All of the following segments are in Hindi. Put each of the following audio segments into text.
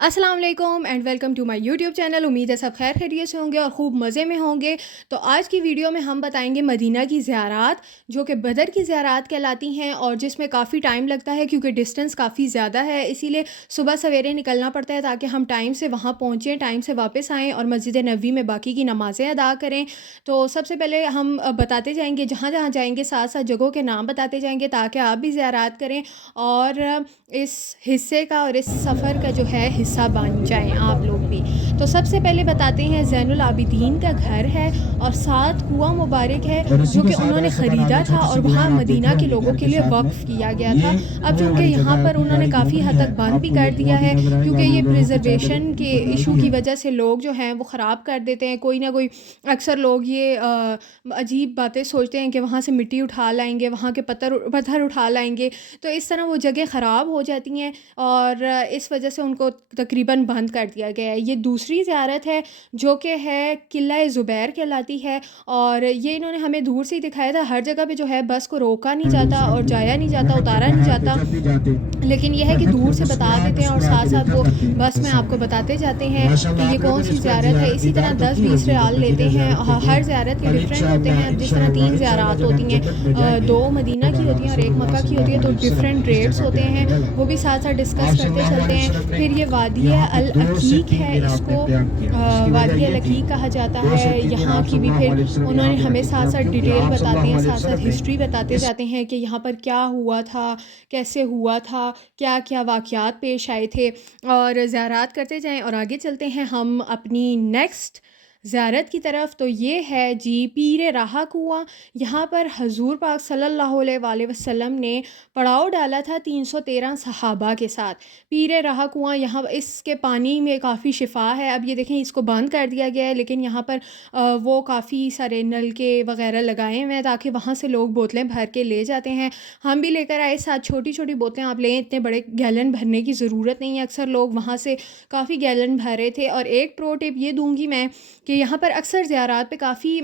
अस्सलाम वालेकुम and welcome to my YouTube channel. उम्मीद है सब खैर खैरियत से होंगे और ख़ूब मज़े में होंगे। तो आज की वीडियो में हम बताएंगे मदीना की ज़ियारात जो कि बदर की ज़ियारात कहलाती हैं और जिसमें काफ़ी टाइम लगता है क्योंकि डिस्टेंस काफ़ी ज़्यादा है, इसीलिए सुबह सवेरे निकलना पड़ता है ताकि हम टाइम से वहाँ पहुँचें, टाइम से वापस आएँ और मस्जिद नबवी में बाकी की नमाज़ें अदा करें। तो सबसे पहले हम बताते जाएँगे, जहाँ जहाँ जाएँगे साथ साथ जगहों के नाम बताते जाएँगे ताकि आप भी ज़ियारात करें और इस हिस्से का और इस सफ़र का जो है हिस्सा बन जाएँ आप लोग भी। तो सबसे पहले बताते हैं ज़ैनुल आबिदीन का घर है और साथ कुआँ मुबारक है और इसी जो के कि साथ उन्होंने अगर हमारे ख़रीदा था छोटी सी और वहाँ डिज़ाइन आप देख मदीना रहे के होंगे लोगों घर के के लिए साथ में, वक़्फ़ किया गया ये था। अब वो चूँकि वाली यहाँ जगह है पर अपनी उन्होंने गाड़ी की काफ़ी वही हद है। तक बंद भी आपको ये कर दिया और भी है नज़र आएगा, क्योंकि वो ये लोगों की चादर प्रिज़र्वेशन के बनाई इशू हुई की है। वजह से लोग जो हैं वो ख़राब कर देते हैं। कोई ना कोई अक्सर लोग ये अजीब बातें सोचते हैं कि वहाँ से मिट्टी उठा लाएँगे, वहाँ के पत्थर उठा लाएँगे, तो इस तरह वो जगह ख़राब हो जाती हैं और इस वजह से उनको तकरीबन बंद कर दिया गया है। ये दूसरी ज़ियारत है जो कि है किला ज़ुबैर कहलाती है और ये इन्होंने हमें दूर से ही दिखाया था। हर जगह पे जो है बस को रोका नहीं जाता और जाया नहीं जाता, महक के उतारा नहीं पहाड़ पे जाता। जब भी जाते, लेकिन ये है कि महक दूर को से बता मुस्कुरा देते हैं और मुस्कुरा के साथ-साथ देखा वो करते बस में हैं आपको सामने। बताते जाते हैं कि माशाल्लाह ये आप लोगों ने कौन-सी इसका ज़ियारत है। इसी तरह दीदार तो की 10-20 होगी रियाल जब लेते मदीना हैं। ज़ियारत के हर दिन। ज़ियारत के और डिफरेंट होते हैं। अब जिस तरह इंशाअल्लाह 3 इंशाअल्लाह ज़ियारत जब होती हम हैं, जन्नत में जाएँगे 2 मदीना तो की होती हैं और 1 रसूलुल्लाह मक्का की होती है, सल्लल्लाहु तो अलैहि वसल्लम डिफरेंट इस रेट्स जगह पे होते हैं। आएँगे। वो भी साथ-साथ डिस्कस आप करते सल्लल्लाहु चलते अलैहि हैं। वसल्लम ने फिर ये वादी यहाँ पे अल 2 से अकीक 3 है, दिन आपने इसको क़याम किया। इसकी वजह वादी अल ये थी, अकीक कहा जाता 2 है। से 3 दिन यहाँ आप की भी सल्लल्लाहु फिर अलैहि वसल्लम यहाँ उन्होंने पे हमें रखे थे। अब साथ-साथ क्योंकि डिटेल आप बताते सल्लल्लाहु हैं, अलैहि साथ-साथ वसल्लम ने हिस्ट्री बताते इस जाते हैं कि यहाँ पर क्या हुआ था, कैसे हुआ था, क्या-क्या वाक़यात पेश आए थे और ज़ियारत करते जाएँ और आगे चलते हैं हम अपनी नेक्स्ट ज़ियारत की तरफ। तो ये है जी पीर राहा कुआँ। यहाँ पर हज़ूर पाक सल्लल्लाहु अलैहि वसल्लम ने पड़ाव डाला था 313 सहाबा के साथ। पीर राहा कुआँ, यहाँ इसके पानी में काफ़ी शिफा है। अब ये देखें, इसको बंद कर दिया गया है लेकिन यहाँ पर वो काफ़ी सारे नलके वग़ैरह लगाए हुए हैं ताकि वहाँ से लोग बोतलें भर के ले जाते हैं। हम भी लेकर आए साथ। छोटी-छोटी बोतलें आप लें, इतने बड़े गैलन भरने की ज़रूरत नहीं है। अक्सर लोग वहाँ से काफ़ी गैलन भर रहे थे। और एक प्रो टिप ये दूँगी मैं कि यहाँ पर अक्सर ज़ियारत पे काफ़ी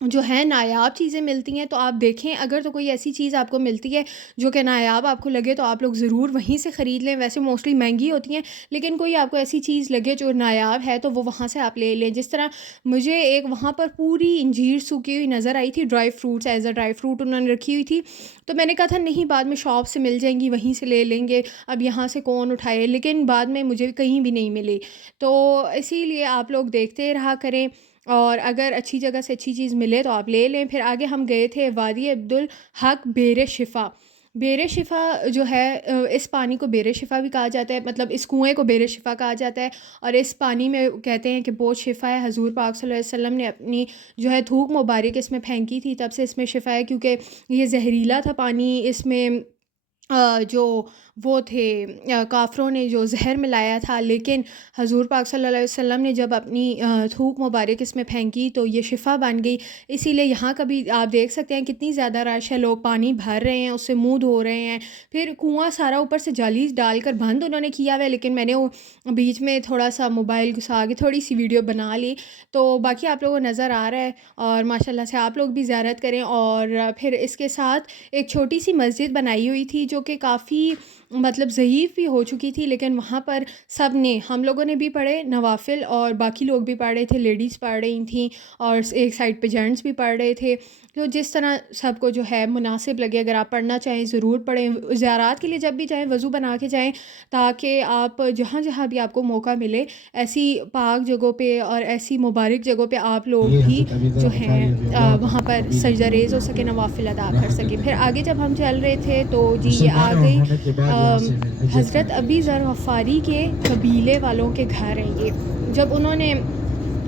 जो है नायाब चीज़ें मिलती हैं, तो आप देखें अगर तो कोई ऐसी चीज़ आपको मिलती है जो कि नायाब आपको लगे तो आप लोग ज़रूर वहीं से ख़रीद लें। वैसे मोस्टली महंगी होती हैं, लेकिन कोई आपको ऐसी चीज़ लगे जो नायाब है तो वो वहाँ से आप ले लें। जिस तरह मुझे एक वहाँ पर पूरी अंजीर सूखी हुई नज़र आई थी, dry fruits as a dry fruit उन्होंने रखी हुई थी। तो मैंने कहा था नहीं, बाद में शॉप से मिल जाएंगी, वहीं से ले लेंगे, अब यहाँ से कौन उठाए, लेकिन बाद में मुझे कहीं भी नहीं मिली। तो इसीलिए आप लोग देखते रहा करें और अगर अच्छी जगह से अच्छी चीज़ मिले तो आप ले लें। फिर आगे हम गए थे वादी अब्दुल हक बेर शिफ़ा। बेर शिफ़ा जो है, इस पानी को बेर शिफ़ा भी कहा जाता है, मतलब इस कुएँ को बेर शिफ़ा कहा जाता है और इस पानी में कहते हैं कि बहुत शिफ़ा है। हज़ूर पाक सल्लल्लाहु अलैहि वसल्लम ने अपनी जो है थूक मुबारक इसमें फेंकी थी, तब से इसमें शिफ़ा है क्योंकि ये ज़हरीला था पानी। इसमें जो वो थे काफ़रों ने जो ज़हर मिलाया था, लेकिन हज़ूर पाक सल्लल्लाहु अलैहि वसल्लम ने जब अपनी थूक मुबारक इसमें फेंकी तो ये शिफ़ा बन गई। इसीलिए यहाँ का भी आप देख सकते हैं कितनी ज़्यादा रश है, लोग पानी भर रहे हैं, उससे मुँह धो रहे हैं। फिर कुआँ सारा ऊपर से जाली डालकर बंद उन्होंने किया हुआ है, लेकिन मैंने वो बीच में थोड़ा-सा मोबाइल घुसा के थोड़ी-सी वीडियो बना ली। तो बाकी आप लोगों को नज़र आ रहा है और माशाल्लाह से आप लोग भी ज़ियारत करें। और फिर इसके साथ एक छोटी-सी मस्जिद बनाई हुई थी जो कि काफ़ी मतलब ज़ईफ़ भी हो चुकी थी, लेकिन वहाँ पर सब ने, हम लोगों ने भी पढ़े नवाफ़िल और बाकी लोग भी पढ़ रहे थे, लेडीज़ पढ़ रही थीं और एक साइड पे जेंट्स भी पढ़ रहे थे। तो जिस तरह सबको जो है मुनासिब लगे, अगर आप पढ़ना चाहें ज़रूर पढ़ें। ज़ियारत के लिए जब भी जाएँ वज़ू बना के जाएँ ताकि आप जहाँ-जहाँ भी आपको मौका मिले ऐसी पाक जगहों पे और ऐसी मुबारक जगहों पे आप लोग ये भी हज़रत अबू ज़र जो ग़िफ़ारी हैं रज़ियल्लाहु वहाँ तआला पर नबी सजदा नबी रेज़ हो में सके, नवाफ़िल अदा कर रहा सकें। फिर करते थे। आगे जब हम चल रहे थे तो जी ये आ मुसलमान गई होने के बाद यहाँ से फिर हिजरत हज़रत करके अबी गए थे। ज़र ग़फ़ारी के कबीले वालों के घर हैं ये। जब उन्होंने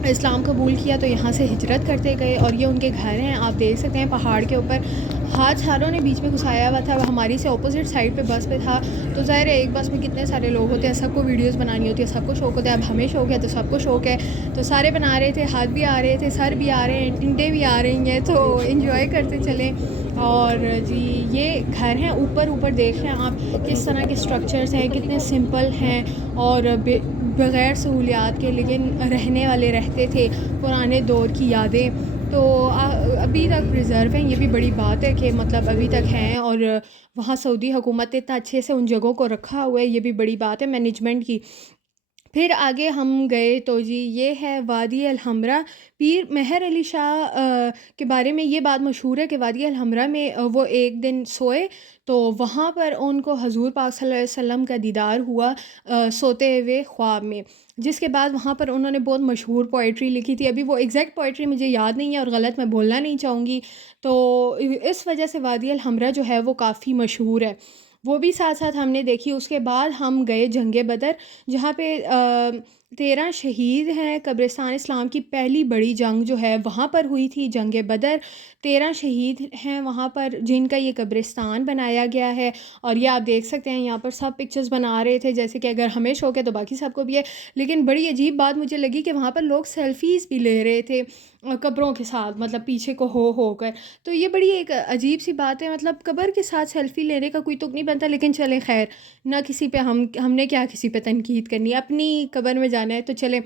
इस्लाम कबूल किया तो यहाँ से हिजरत करते गए और ये उनके घर हैं। आप देख सकते हैं पहाड़ के ऊपर हाथ सारों ने बीच में घुसाया हुआ था। हमारी से ऑपोजिट साइड पे बस पे था, तो ज़ाहिर है एक बस में कितने सारे लोग होते हैं, सबको वीडियोस बनानी होती है, सबको शौक होता है। अब हमें शौक है तो सबको शौक है, तो सारे बना रहे थे, हाथ भी आ रहे थे, सर भी आ रहे हैं, टिंटें भी आ रही हैं, तो एंजॉय करते चले। और जी ये घर हैं, ऊपर देख रहे हैं आप किस तरह के स्ट्रक्चर्स हैं, कितने सिंपल हैं और बग़ैर सहूलियात के, लेकिन रहने वाले रहते थे, पुराने दौर की यादें। तो अभी तक प्रिज़र्व हैं, ये भी बड़ी बात है कि मतलब अभी तक हैं और वहाँ सऊदी हुकूमत ने इतना अच्छे से उन जगहों को रखा हुआ है, ये भी बड़ी बात है मैनेजमेंट की। फिर आगे हम गए तो जी ये है वादी अल हमरा। पीर मेहर अली शाह के बारे में ये बात मशहूर है कि वादी अल हमरा में वो एक दिन सोए तो वहाँ पर उनको हजूर पाक सल्लल्लाहु अलैहि वसल्लम का दीदार हुआ सोते हुए ख्वाब में। जिसके बाद वहाँ पर उन्होंने बहुत मशहूर पोइट्री लिखी थी। अभी वो एग्जैक्ट पोइट्री मुझे याद नहीं है और गलत मैं बोलना नहीं चाहूँगी। तो इस वजह से वादी अल हमरा जो है वो काफ़ी मशहूर है। वो भी साथ साथ हमने देखी। उसके बाद हम गए जंग बदर, जहाँ पे 13 शहीद हैं। कब्रिस्तान इस्लाम की पहली बड़ी जंग जो है वहाँ पर हुई थी, जंग बदर। 13 शहीद हैं वहाँ पर जिनका ये कब्रिस्तान बनाया गया है। और ये आप देख सकते हैं यहाँ पर सब पिक्चर्स बना रहे थे, जैसे कि अगर हमें शौक है तो बाकी सबको भी है। लेकिन बड़ी अजीब बात मुझे लगी कि वहाँ पर लोग सेल्फ़ीज़ भी ले रहे थे कब्रों के साथ, मतलब पीछे को हो कर। तो ये बड़ी एक अजीब सी बात है, मतलब कब्र के साथ सेल्फ़ी लेने का कोई तुक नहीं बनता। लेकिन चलें खैर, ना किसी पे हमने क्या किसी पे तनकीद करनी है, अपनी कब्र में जाना है तो चलें।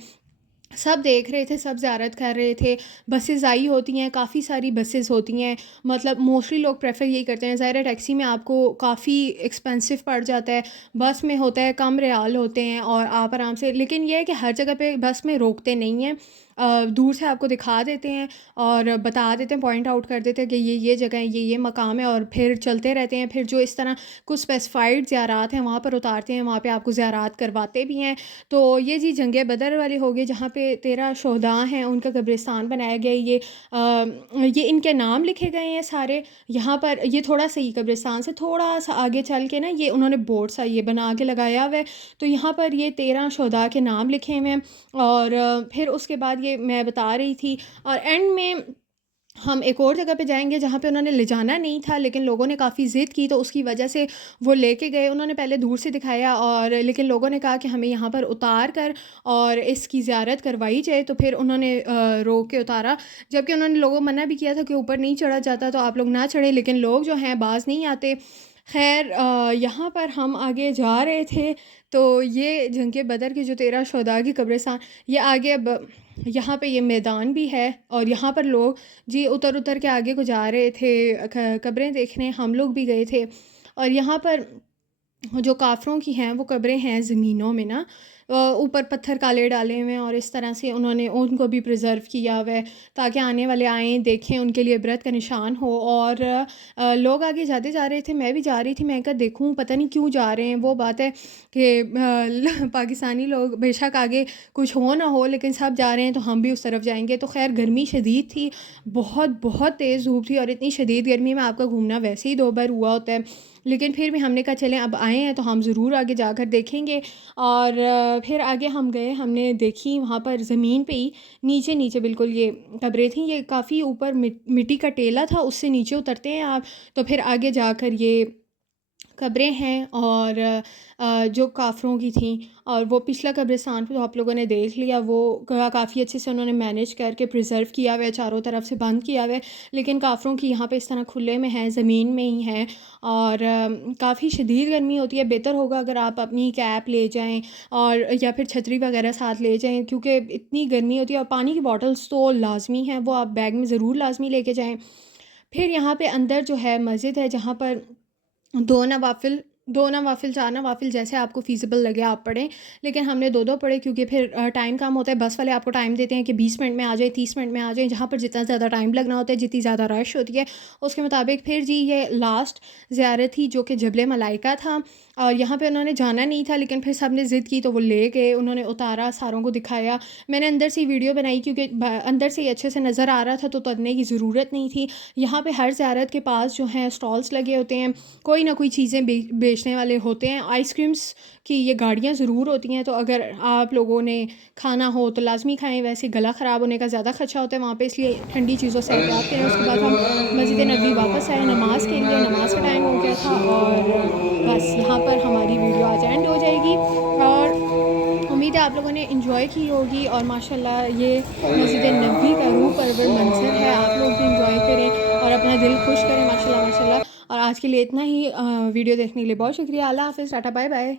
सब देख रहे थे, सब ज़ियारत कर रहे थे। बसेस आई होती हैं, काफ़ी सारी बसेस होती हैं, मतलब मोस्टली लोग प्रेफर यही करते हैं। ज़ाहिर है टैक्सी में आपको काफ़ी एक्सपेंसिव पड़ जाता है, बस में होता है कम रियाल होते हैं और आप आराम से। लेकिन यह है कि हर जगह पे बस में रोकते नहीं हैं, दूर से आपको दिखा देते हैं और बता देते हैं, पॉइंट आउट कर देते हैं कि ये जगह है, ये मकाम है, और फिर चलते रहते हैं। फिर जो इस तरह कुछ स्पेसिफाइड ज़ियारात हैं वहाँ पर उतारते हैं, वहाँ पे आपको ज़ियारात करवाते भी हैं। तो ये जी जंग बदर वाली हो गई, जहाँ पे 13 शोहदा हैं, उनका कब्रिस्तान बनाया गया है। ये इनके नाम लिखे गए हैं सारे यहाँ पर। ये थोड़ा सा ही कब्रिस्तान से थोड़ा सा आगे चल के ना, ये उन्होंने बोर्ड सा ये बना के लगाया हुआ है। तो यहाँ पर ये 13 शोहदा के नाम लिखे हुए हैं। और फिर उसके बाद ये मैं बता रही थी, और एंड में हम एक और जगह पे जाएंगे जहाँ पे उन्होंने ले जाना नहीं था, लेकिन लोगों ने काफ़ी ज़िद की तो उसकी वजह से वो लेके गए। उन्होंने पहले दूर से दिखाया, और लेकिन लोगों ने कहा कि हमें यहाँ पर उतार कर और इसकी ज़ियारत करवाई जाए, तो फिर उन्होंने रोक के उतारा। जबकि उन्होंने लोगों मना भी किया था कि ऊपर नहीं चढ़ा जाता, तो आप लोग ना चढ़े, लेकिन लोग जो हैं बाज नहीं आते। खैर यहाँ पर हम आगे जा रहे थे तो ये जंग बदर के जो 13 शहदा की कब्रिस्तान, ये आगे अब यहाँ पे ये मैदान भी है, और यहाँ पर लोग जी उतर उतर के आगे को जा रहे थे कब्रें देखने। हम लोग भी गए थे। और यहाँ पर जो काफ़रों की हैं वो कब्रें हैं ज़मीनों में ना, ऊपर पत्थर काले डाले हुए हैं, और इस तरह से उन्होंने उनको भी प्रिजर्व किया हुआ है ताकि आने वाले आएँ देखें, उनके लिए इबरत का निशान हो। और लोग आगे जाते जा रहे थे, मैं भी जा रही थी। मैं कहा देखूं पता नहीं क्यों जा रहे हैं। वो बात है कि पाकिस्तानी लोग बेशक आगे कुछ हो ना हो, लेकिन सब जा रहे हैं तो हम भी उस तरफ जाएंगे। तो खैर गर्मी शदीद थी, बहुत बहुत तेज़ धूप थी, और इतनी शदीद गर्मी में आपका घूमना वैसे ही 2 बार हुआ होता है। लेकिन फिर भी हमने कहा चलें अब आए हैं तो हम ज़रूर आगे जाकर देखेंगे। और फिर आगे हम गए, हमने देखी वहाँ पर ज़मीन पे ही नीचे नीचे बिल्कुल ये कब्रें थीं। ये काफ़ी ऊपर मिट्टी का टेला था, उससे नीचे उतरते हैं आप तो फिर आगे जाकर ये कब्रें हैं। और जो काफ़रों की थी, और वो पिछला कब्रिस्तान तो आप लोगों ने देख लिया, वो काफ़ी अच्छे से उन्होंने मैनेज करके प्रिजर्व किया हुआ है, चारों तरफ से बंद किया हुआ है। लेकिन काफ़रों की यहाँ पे इस तरह खुले में है, ज़मीन में ही है, और काफ़ी शदीद गर्मी होती है। बेहतर होगा अगर आप अपनी कैप ले जाएं और या फिर छतरी वगैरह साथ ले जाएं, क्योंकि इतनी गर्मी होती है। और पानी की बॉटल्स तो लाजमी हैं, वो आप बैग में ज़रूर लाजमी लेके जाएँ। फिर यहाँ पे अंदर जो है मस्जिद है, जहाँ पर 2 नवाफ़िल 4 नवाफ़िल जैसे आपको फ़ीज़िबल लगे आप पढ़ें। लेकिन हमने 2-2 पढ़े, क्योंकि फिर टाइम कम होता है। बस वाले आपको टाइम देते हैं कि 20 मिनट में आ जाए, 30 मिनट में आ जाए, जहाँ पर जितना ज़्यादा टाइम लगना होता है, जितनी ज़्यादा रश होती है उसके मुताबिक। फिर जी ये लास्ट ज़ियारत थी जो कि जबल मलाइका था, और यहाँ पे उन्होंने जाना नहीं था, लेकिन फिर सब ने ज़िद की तो वो ले गए। उन्होंने उतारा, सारों को दिखाया। मैंने अंदर से वीडियो बनाई, क्योंकि अंदर से ही अच्छे से नज़र आ रहा था, तो उतरने की ज़रूरत नहीं थी। यहाँ पे हर ज़ियारत के पास जो हैं स्टॉल्स लगे होते हैं, कोई ना कोई चीज़ें बेचने वाले होते हैं। आइसक्रीम्स की ये गाड़ियाँ ज़रूर होती हैं, तो अगर आप लोगों ने खाना हो तो लाजमी खाएं। वैसे गला ख़राब होने का ज़्यादा खदशा होता है वहाँ पे, इसलिए ठंडी चीज़ों से एहतियात करें। उसके बाद हम मस्जिद नबवी वापस आए नमाज़ के लिए। नमाज़ का टाइम हो गया था, और बस यहाँ पर हमारी वीडियो आज एंड हो जाएगी। और उम्मीद है आप लोगों ने इन्जॉय की होगी। और माशाल्लाह ये मस्जिद नबवी का रूह परवर मंजर है, आप लोग भी इन्जॉय करें और अपना दिल खुश करें। माशाल्लाह माशाल्लाह। और आज के लिए इतना ही। वीडियो देखने के लिए बहुत शुक्रिया। अल्लाह हाफ़िज़, टाटा बाय बाय।